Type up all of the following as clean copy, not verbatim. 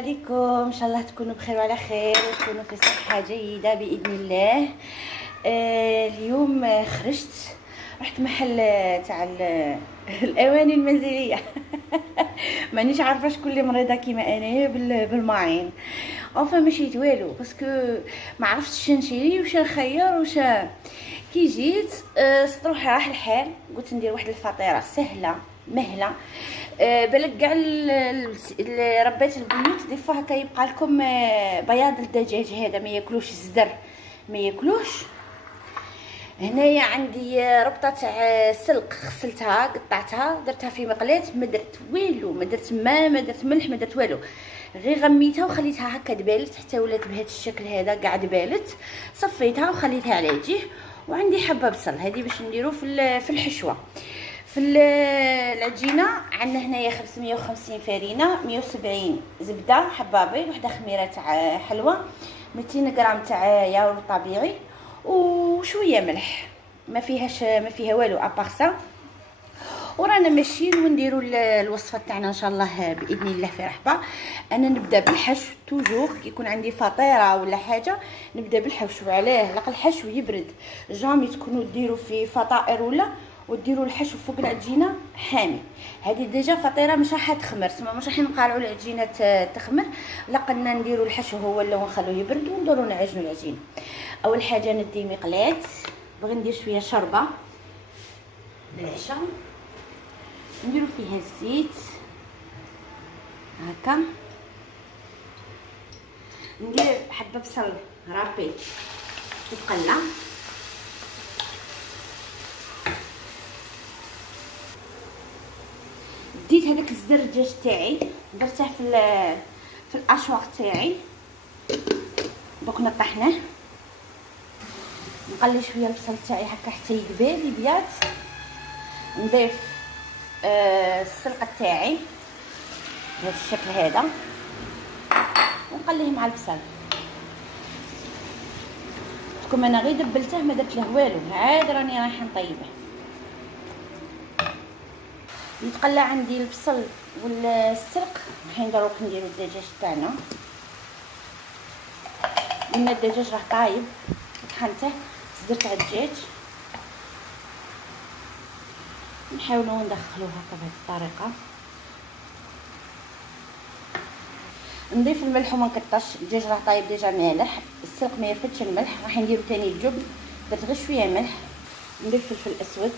عليكم، ان شاء الله تكونوا بخير وعلى خير وتكونوا في صحه جيده باذن الله. اليوم خرجت رحت محل تاع الاواني المنزليه. مانيش عارفه شكون اللي مريضه كيما انايا بالماعين. اوفا مشيت والو باسكو ما عرفتش نشري واش نخير واش. كي جيت سطروح راح الحال، قلت ندير واحد الفطيره سهله مهله. بالك كاع ربات البيوت دي فوا هكا يبقى لكم بياض الدجاج هذا ما ياكلوش الزدر ما ياكلوش. هنايا عندي ربطه تاع سلق، غسلتها قطعتها درتها في مقلاة، ما درت والو، ما درت ماء، ما درت ملح، ما درت والو، غير غميتها وخليتها هكا دبالت حتى ولات بهذا الشكل هذا كاع دبالت. صفيتها وخليتها على جهه. وعندي حبه بصل هذه باش نديرو في الحشوه. في العجينه عندنا هنايا 550 فرينه، 170 زبده، حبه بيض، وحده خميره تاع حلوه، 200 غرام تاع ياغورت طبيعي، وشويه ملح. ما فيها والو ابارسا. ورانا ماشيين ونديروا الوصفه تاعنا ان شاء الله باذن الله في رحبه. انا نبدا بالحشو توجور كي يكون عندي فطيره ولا حاجه، نبدا بالحشو. علاه لقى الحشو يبرد، جامي تكونوا ديروا في فطائر ولا وديروا الحشو فوق العجينه حامي. هذه ديجا فطيره مش راح تخمر، تما مش راح نقالعوا العجينه تخمر، لقنا نديروا الحشو هو اللي ونخلوه يبرد وندوروا نعجنوا العجينه. اول حاجه ندي مقلاة، بغي ندير شويه شوربه للعشاء، نديرو فيها الزيت هكا، ندير حبه بصل رابي تتقلى، ديت هذاك الزر الدجاج تاعي درته في الاشواق تاعي، دوك نطحناه، نقلي شويه البصل تاعي هكا حتى يقبل يبيض، نضيف السلقه تاعي بهذا الشكل هذا ونقليه مع البصل. كما انا غير دبلته ما درت له والو، عاد راني رايحه نطيبه. يتقلى عندي البصل والسلق، الحين دروك نديرو الدجاج تاعنا. قلنا الدجاج راه طايب، طحنته زدرت على الدجاج، نحاولوا ندخلوه هكا بهذه الطريقه. نضيف الملح وما نكترش، الدجاج راه طايب ديجا مالح، السلق ما يرفدش الملح، راح نديرو تاني الجبن، درت غير شويه ملح، نضيف فلفل اسود،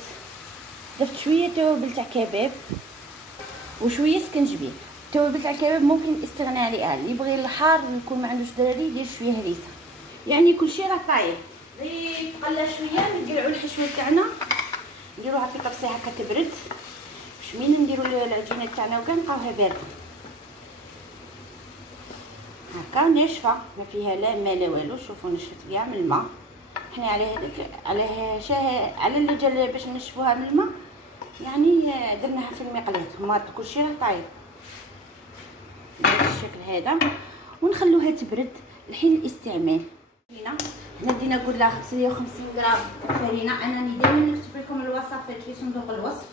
ضفت شويه توابل تاع كباب وشويه سكنجبير. التوابل تاع الكباب ممكن الاستغناء عليها، اللي يبغي الحار يكون ما عندوش دراري يدير شويه هريسه، يعني كل شيء راه طايب. غير تقلى شويه نقلعوا الحشوه تاعنا، نديروها في طبسي هكا تبرد، باش مين نديروا العجينه تاعنا وكاع نلقاوها بارده هكا ناشفه، ما فيها لا ماء لا والو. شوفوا نشفت كاع من الماء، حنا على هذاك على اللي جا باش نشفوها من الماء، يعني درناها في المقلاة. هما كلشي راه طايب بهذا الشكل هذا، ونخلوها تبرد الحين الاستعمال. هنا دينا قلنا 550 غرام فرينه، انا دائما نكتب لكم الوصفات في صندوق الوصف.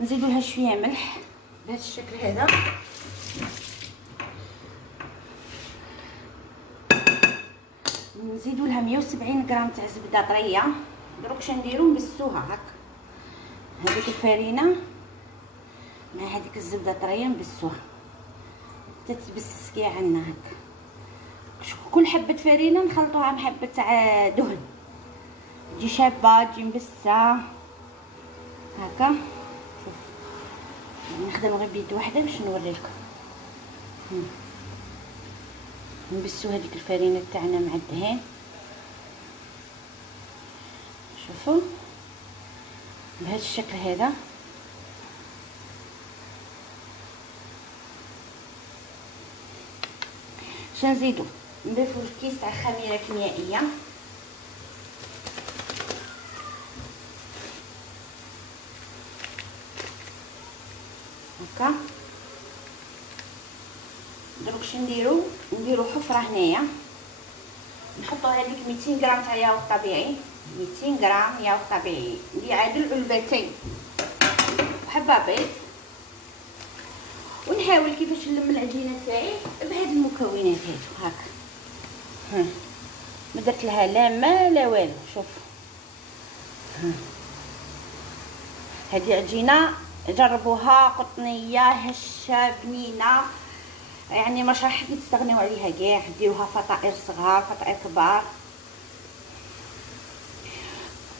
نزيدوا لها شويه ملح بهذا الشكل هذا، نزيدوا لها 170 غرام تاع زبده طريه. دروك نديرو نبسوها هكا، هذيك الفرينه مع هذيك الزبده طريه نبسوها تتبس كاع عندنا هكا. كل حبه فرينه نخلطوها مع حبه تاع دهن، تجي شابه تجي مبسه هكا. شوف نخدم غير بيد واحده باش نوريلكم. نبسو هذيك الفرينه تاعنا مع الدهان، شوفوا بهذا الشكل هذا. نزيدو نضيفو الكيس تاع خميره كيميائيه هكا. دروك نديرو حفره هنايا، نحطو هذيك 200 غرام تاع ياغورت طبيعي، 200 غرام ياغورت طبيعي اللي يعادل علبتين، وحبه بيض، ونحاول كيفاش نلم العجينه تاعي بهاد المكونات هادو هكا. ها ما درت لها لا ما لا والو. شوف هذه عجينه جربوها، قطنيه هشه بنينه، يعني مش راح تستغنيو عليها كاع. ديروها فطائر صغار فطائر كبار.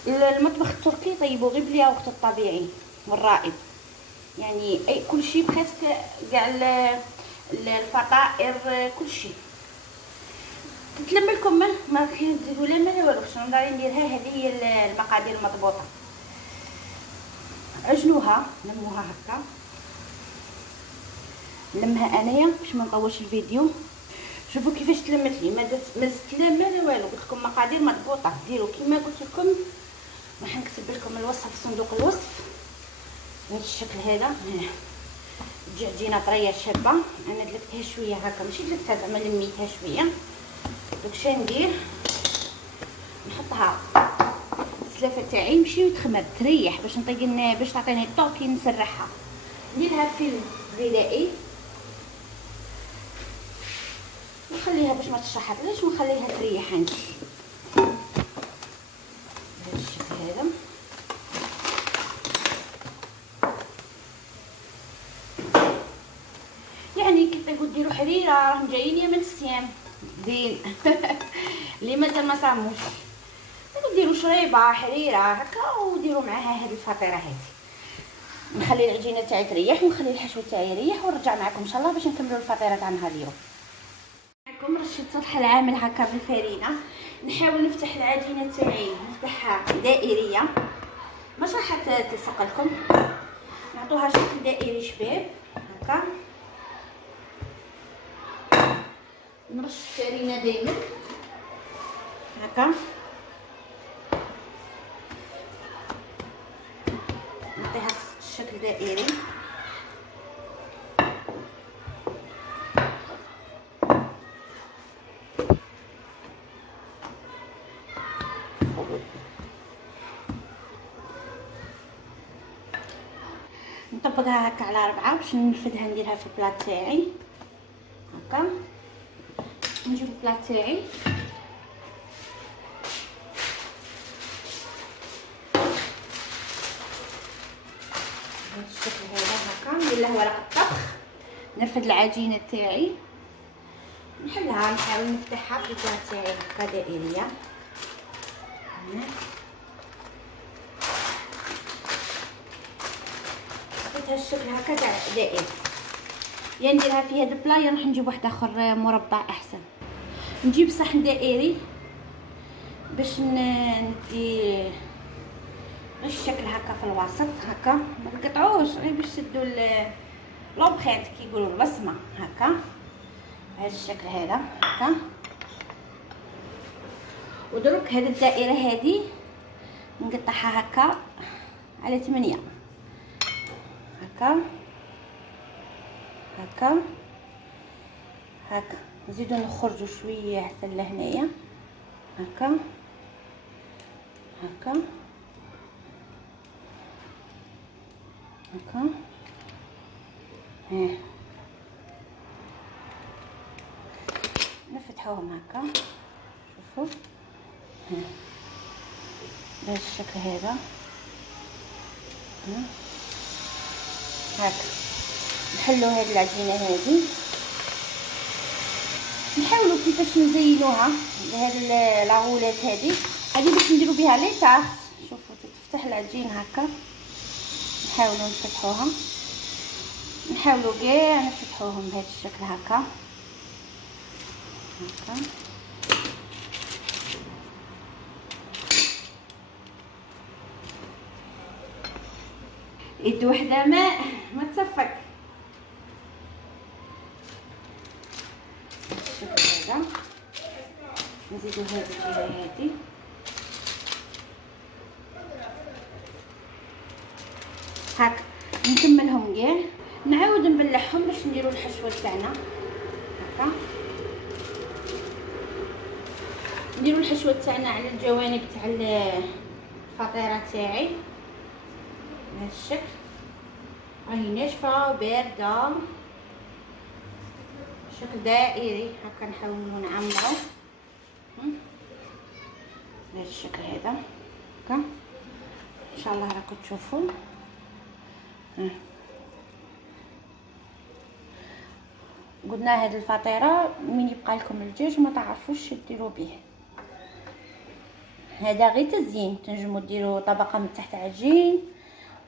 المطبخ التركي طيبوا غير بالياغورت الطبيعي والرائب، يعني اي كل شيء بخاسك كاع الفطائر كل شيء تتلم لكم. ما كنزيدوا لا ما لا والو. شنو نقدر نديرها؟ هذه هي المقادير المضبوطه. عجنوها لموها هكا. نلمها انايا باش ما نطولش الفيديو. شوفوا كيفاش تلمت لي، ما زدت لا ما لا والو. قلت لكم مقادير مضبوطه، ديروا كيما قلت لكم. راح نكتب لكم الوصفه في صندوق الوصف. بهذا الشكل هذا تجي عجينه طريه شابه. انا دلكتها شويه هكا، ماشي دلكتها زعما لميتها شويه. دوك شنو ندير؟ نحطها السلافه تاعي نمشي وتخمر تريح باش نطيق باش تعطيني الطوق كي نسرحها. نديرها فيلم غذائي ونخليها باش ما تشحطليش ونخليها تريح عندي بهذا الشكل هذا. يعني كي تطيبوا ديروا حريره راهم جايين يا من الصيام زين اللي مازال ما صاموش ديروا شريبه حريره هكا وديروا معاها هذه الفطيره هذه. نخلي العجينه تاعي تريح ونخلي الحشو تاعي يريح ونرجع معكم ان شاء الله باش نكملوا الفطيره تاع نهار اليوم. معكم رشيت سطح العامل هكا بالفرينه. نحاول نفتح العجينه تاعي نفتحها دائريه، مش راح تلصق لكم. نعطوها شكل دائري شباب هكا. نرش الفرينه دائما هكا. نعطيها الشكل دائري. نطبقها هكا على 4 باش نرفدها نديرها في البلاط تاعي هكا. نجيب البلاط تاعي بهذا الشكل هذا هكا. ندير له ورق الطبخ. نرفد العجينه تاعي نحلها. نحاول نفتحها في البلاط تاعي هكا دائريه. هذا الشكل هكا دائري. يا نديرها في هذا البلا يا نروح نجيب واحد اخر مربع احسن. نجيب صحن دائري باش ندي الشكل هكا في الوسط هكا. ما تقطعوش غير باش تدوا لوبخيت كي يقولوا البصمه هكا. بهذا الشكل هذا هكا. ودروك هذه الدائره هذه نقطعها هكا على 8 هكا هكا هكا. نزيدو نخرجوا شويه حتى لهنايا هكا هكا هكا. نفتحوهم هكا. شوفوا بهذا الشكل هذا هكا. نحلو هذه العجينه هذه. نحاولوا كيفاش نزينوها بهذه العغولات هذه باش نديروا بها لي طاغ. شوفوا تفتح العجين هكا. نحاولوا نفتحوها. نحاولوا كاع نفتحوهم بهذا الشكل هكا هكا. يد وحده ما تصفق. الشكل هذا نزيدو هذه الجهه هذه هكا. نكملهم كاع. نعاود نبلعهم باش نديرو الحشوه تاعنا هكا. نديرو الحشوه تاعنا على الجوانب تاع الفطيره تاعي بهذا الشكل. راهي ناشفه وبارده شكل دائري هكا نحاولوا نعمرو بهذا الشكل هذا هكا ان شاء الله راكم تشوفوا. قلنا هذه الفطيره من يبقى لكم الدجاج ما تعرفوش ديروا به، هذا غير تزيين. تنجموا ديروا طبقه من تحت عجين،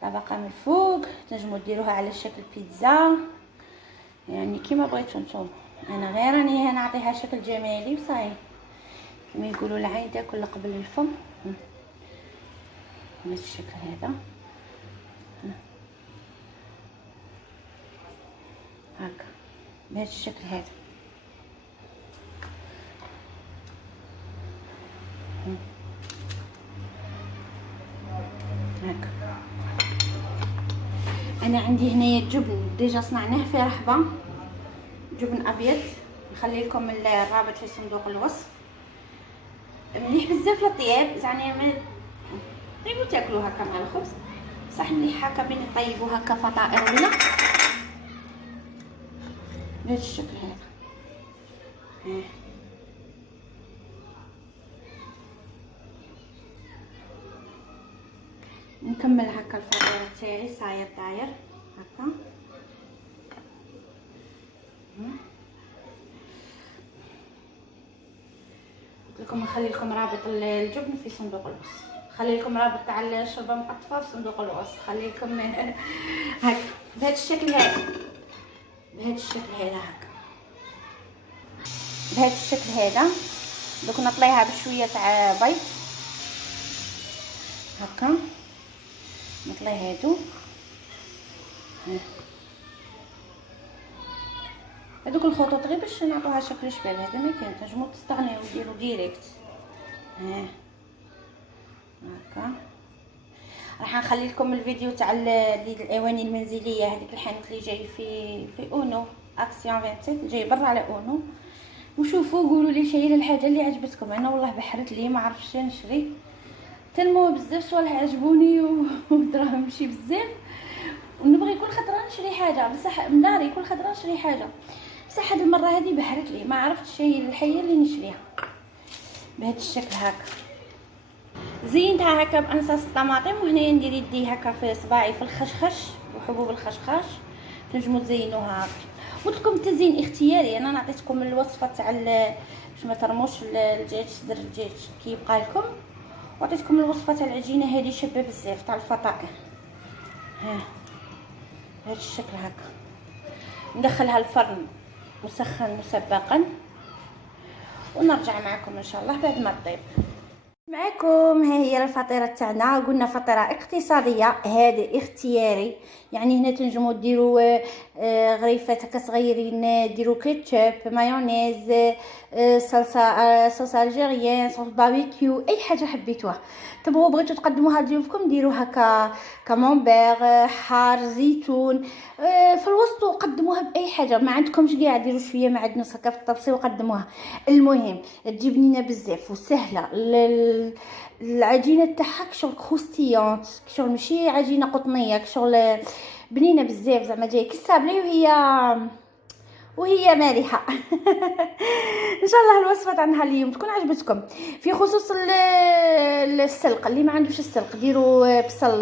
طبقه من الفوق، تنجموا ديروها على شكل بيتزا، يعني كيما بغيتو نتوما. انا غير راني نعطيها شكل جمالي وصاي كما يقولوا العين تاكل قبل الفم. بهذا الشكل هذا هكا، بهذا الشكل هذا هكا. انا عندي هنايا الجبن ديجا صنعناه في رحبه، جبن ابيض. نخلي لكم الرابط في صندوق الوصف. مليح بزاف للطياب، يعني ما تقدروا تاكلوه هكا مع الخبز، صح مليح هكا بين طيبوا هكا فطائر ولا بهذا الشكل هذا. نكمل هكا الفطيره تاعي صاير داير هكا. قلت لكم نخلي لكم رابط الجبن في صندوق الوصف، خلي لكم رابط تاع الشوربه مقطفه في صندوق الوصف، خلي لكم هكا بهذا الشكل هذا، بهذا الشكل هذا هكا، بهذا الشكل هذا. دوك نطليها بشويه تاع بيض هكا، نطلي هادو. هذوك الخطوط غير باش نعطوها شكل شباب، هذا ما كاين، تنجموا تستغنيو ديروا ديريكت هكا. راح نخلي لكم الفيديو تاع الاواني المنزليه، هذيك الحانوت اللي جاي في اونو اكسيون 27 جاي برا على اونو، وشوفوا قولوا لي شي الحاجه اللي عجبتكم. انا والله بحرت لي ما عرفتش نشري، تنمو بزاف صوالح عجبوني ودراهم ماشي بزاف، ونبغي كل خطره نشري حاجه بصح من داري، كل خطره نشري حاجه بصح هاد المره هذه بحرت لي ما عرفتش هي الحيه اللي نشريها. بهذا الشكل هكا زينتها هكا بانصاص الطماطم، وهنايا ندير يدي هكا في صباعي في الخشخش وحبوب الخشخاش، تنجموا تزينوها هكا. قلت لكم التزيين اختياري، انا نعطيتكم الوصفه تاع باش ما ترموش الدجاج، صدر الدجاج كي يبقى لكم، وعطيتكم الوصفه تاع العجينه هذه شابه بزاف تاع الفطائر. بهذا الشكل هكا ندخلها الفرن مسخن مسبقا، ونرجع معكم ان شاء الله بعد ما تطيب معكم. ها هي الفطيره تاعنا، قلنا فطيره اقتصاديه، هذا اختياري، يعني هنا تنجموا ديروا غريفات هكا صغيرين، ديروا كيتشوب، مايونيز، صلصه الجيريان، صوص باربيكيو، اي حاجه حبيتوها. تبغوا بغيتوا تقدموها لضيوفكم ديروها كامونبير، حار، زيتون، في الوسط قدموها باي حاجه ما عندكمش كاع، ديروا شويه معدنوس هكا في الطبسي وقدموها. المهم تجي بنينه بزاف وسهله، العجينه تاعها كشغل كروستيونت، كشغل ماشي عجينه قطنيه، كشغل بنينه بزاف، زعما جايه كيسابلي وهي مالحه. ان شاء الله الوصفه تاعنا اليوم تكون عجبتكم. في خصوص السلق، اللي ما عندوش السلق ديروا بصل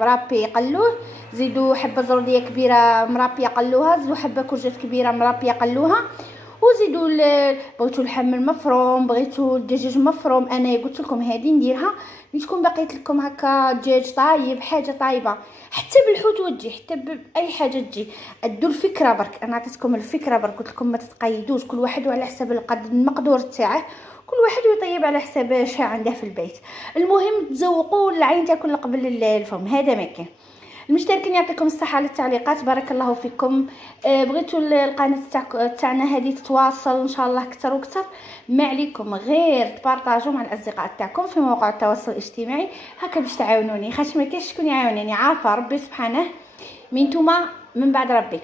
مرابي قلوه، زيدوا حبه زرديه كبيره مرابيه قلوها، زيدوا حبه كرجات كبيره مرابيه قلوها، وزيدوا بغيتوا اللحم المفروم، بغيتوا الدجاج مفروم. انا قلت لكم هذه نديرها تكون بقيت لكم هكا دجاج طايب، حاجه طايبه، حتى بالحوت وتجي، حتى باي حاجه تجي. ادوا الفكره برك، انا عطيتكم الفكره برك، قلت لكم ما تتقيدوش، كل واحد على حسب المقدور تاعه، كل واحد يطيب على حسب اش عنده في البيت. المهم تزوقوا العين تاكل قبل الفم، هذا ما كان. المشتركين يعطيكم الصحه على التعليقات، بارك الله فيكم. بغيتوا القناه تاعنا هذه تتواصل ان شاء الله اكثر واكثر، ما عليكم غير تبارطاجوا مع الاصدقاء تاعكم في مواقع التواصل الاجتماعي هكا باش تعاونوني، خاطر ما كاينش شكون يعاونني، عارفه ربي سبحانه، من نتوما من بعد ربي.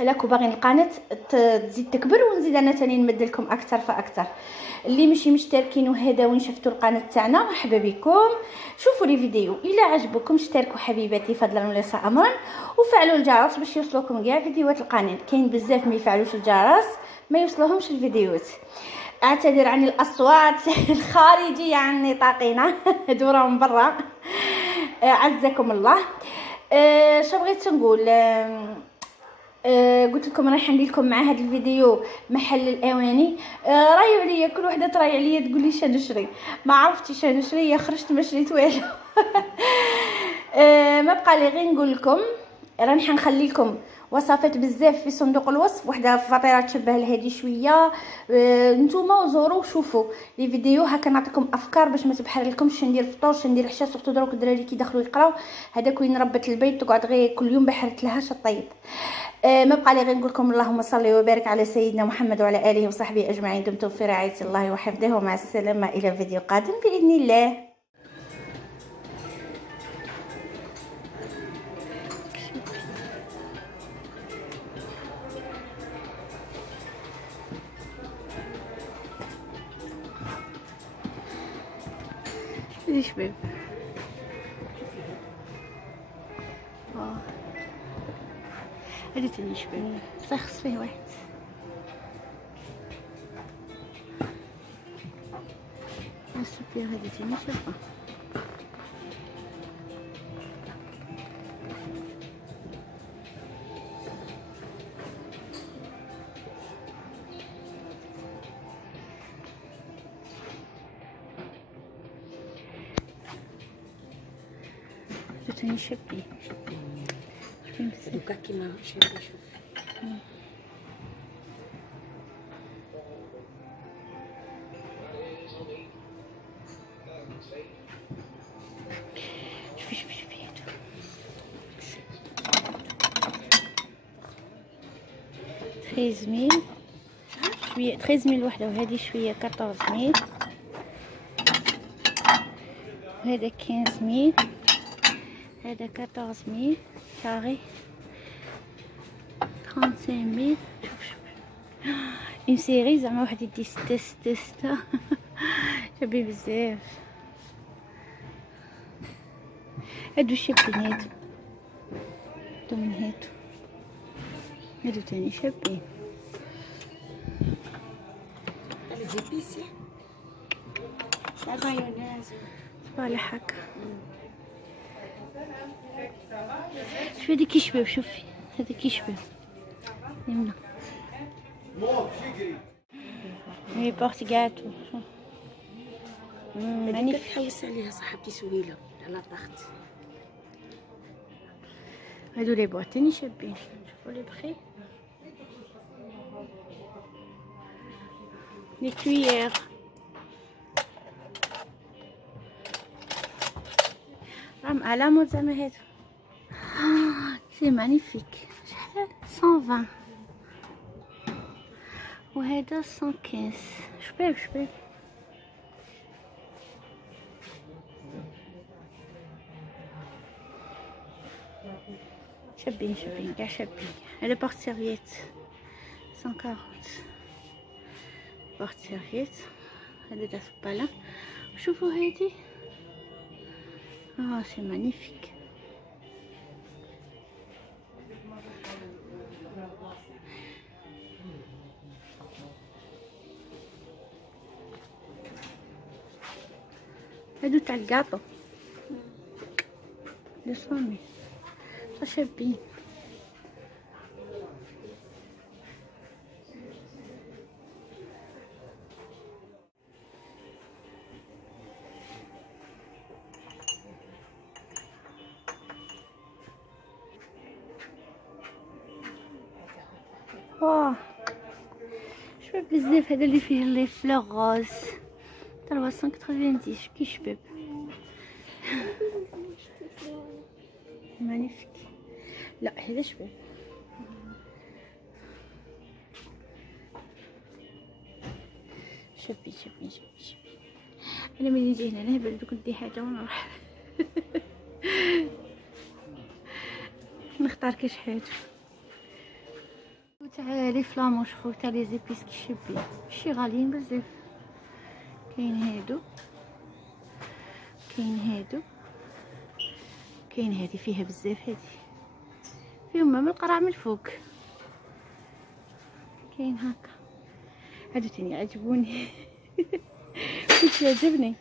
راكم باغيين القناه تزيد تكبر ونزيد انا تاني نمد لكم اكثر فاكثر. اللي ماشي مشتركين وهذا وين شفتوا القناه تاعنا مرحبا بكم، شوفوا لي فيديو الى عجبكم، اشتركوا حبيباتي فضلا وليس امرا، وفعلوا الجرس باش يوصلوكم كاع فيديوهات القناه. كاين بزاف ما يفعلوش الجرس، ما يوصلهمش الفيديوهات. اعتذر عن الاصوات الخارجيه عن نطاقنا دوره من برا. عزكم الله. شو بغيت نقول؟ قلت لكم رايحه ندير لكم مع هذا الفيديو محل الاواني. رايو عليا، كل وحده تراي عليا تقول لي شنو نشري، ما عرفتش شنو نشري، خرجت ما شريت والو. ما بقى لي غير نقول لكم راني حنخلي لكم وصفات بزاف في صندوق الوصف، وحده فطيره تشبه لهذه شويه. نتوما وزوروا وشوفوا لي فيديو، هكا نعطيكم افكار باش ما تبحر لكمش ندير فطور، شندير عشاء. سورتو دروك الدراري كي دخلوا يقراو، هذاك وين ربة البيت تقعد غير كل يوم بحرت لها شطيب. ما بقى لي غير نقول لكم اللهم صل وبارك على سيدنا محمد وعلى اله وصحبه اجمعين. دمتم في رعايه الله وحفظه، ومع السلامه الى فيديو قادم باذن الله. هذي شباب، هذي تاني شباب، بصح خص فيه واحد. السوبر هذي تاني شابه. تاني شابين دوكا كيما شوفي شوفي هادو تريزميل شويه، 13000 وحده، وهذه شويه 14000، وهذا 15000، هذا 14000 كاري، 35000. شوف اون سيري زعما واحد يدي 6 شابين بزاف. هادو شابين، هادو من هادو تاني شابين. زيبيسي مايونيز صالح هكا. شوفي هذا كيشبه، شوفي هذا كيشبه يمنا مي بورت كاعتو. ماني تحوس عليها صاحبتي سويله على طاخت. هادو لي بواط تاني شابين، شوفوا لي بخي. لي كويير راهم على مود زعما هادو. سي مانيفيك. شحال؟ 120 وهذا 115. شباب شابين كاع شابين. هذا بورت سيرفييت 140 بورت سيرفييت. هذا داز بالا. شوفوا هذه، سي مانيفيك. هادو تاع الكاطو لي صومي شابين. واه شباب بزاف. هذا اللي فيه لي فلوغ غوز 390 كي شباب. مانيفيك. لا هذا شباب. شابين. انا ملي نجي هنا نهبل دوك ندي حاجه ونروح. نختار كاش حاجه تاع لي فلامون. شوفوا تاع لي زيبيس كي شابين، ماشي غاليين بزاف. كاين هادو، كاين هادي فيها بزاف، هادي فيهم من القرع من الفوق. كاين هكا هادو تاني عجبوني. كلشي عجبني.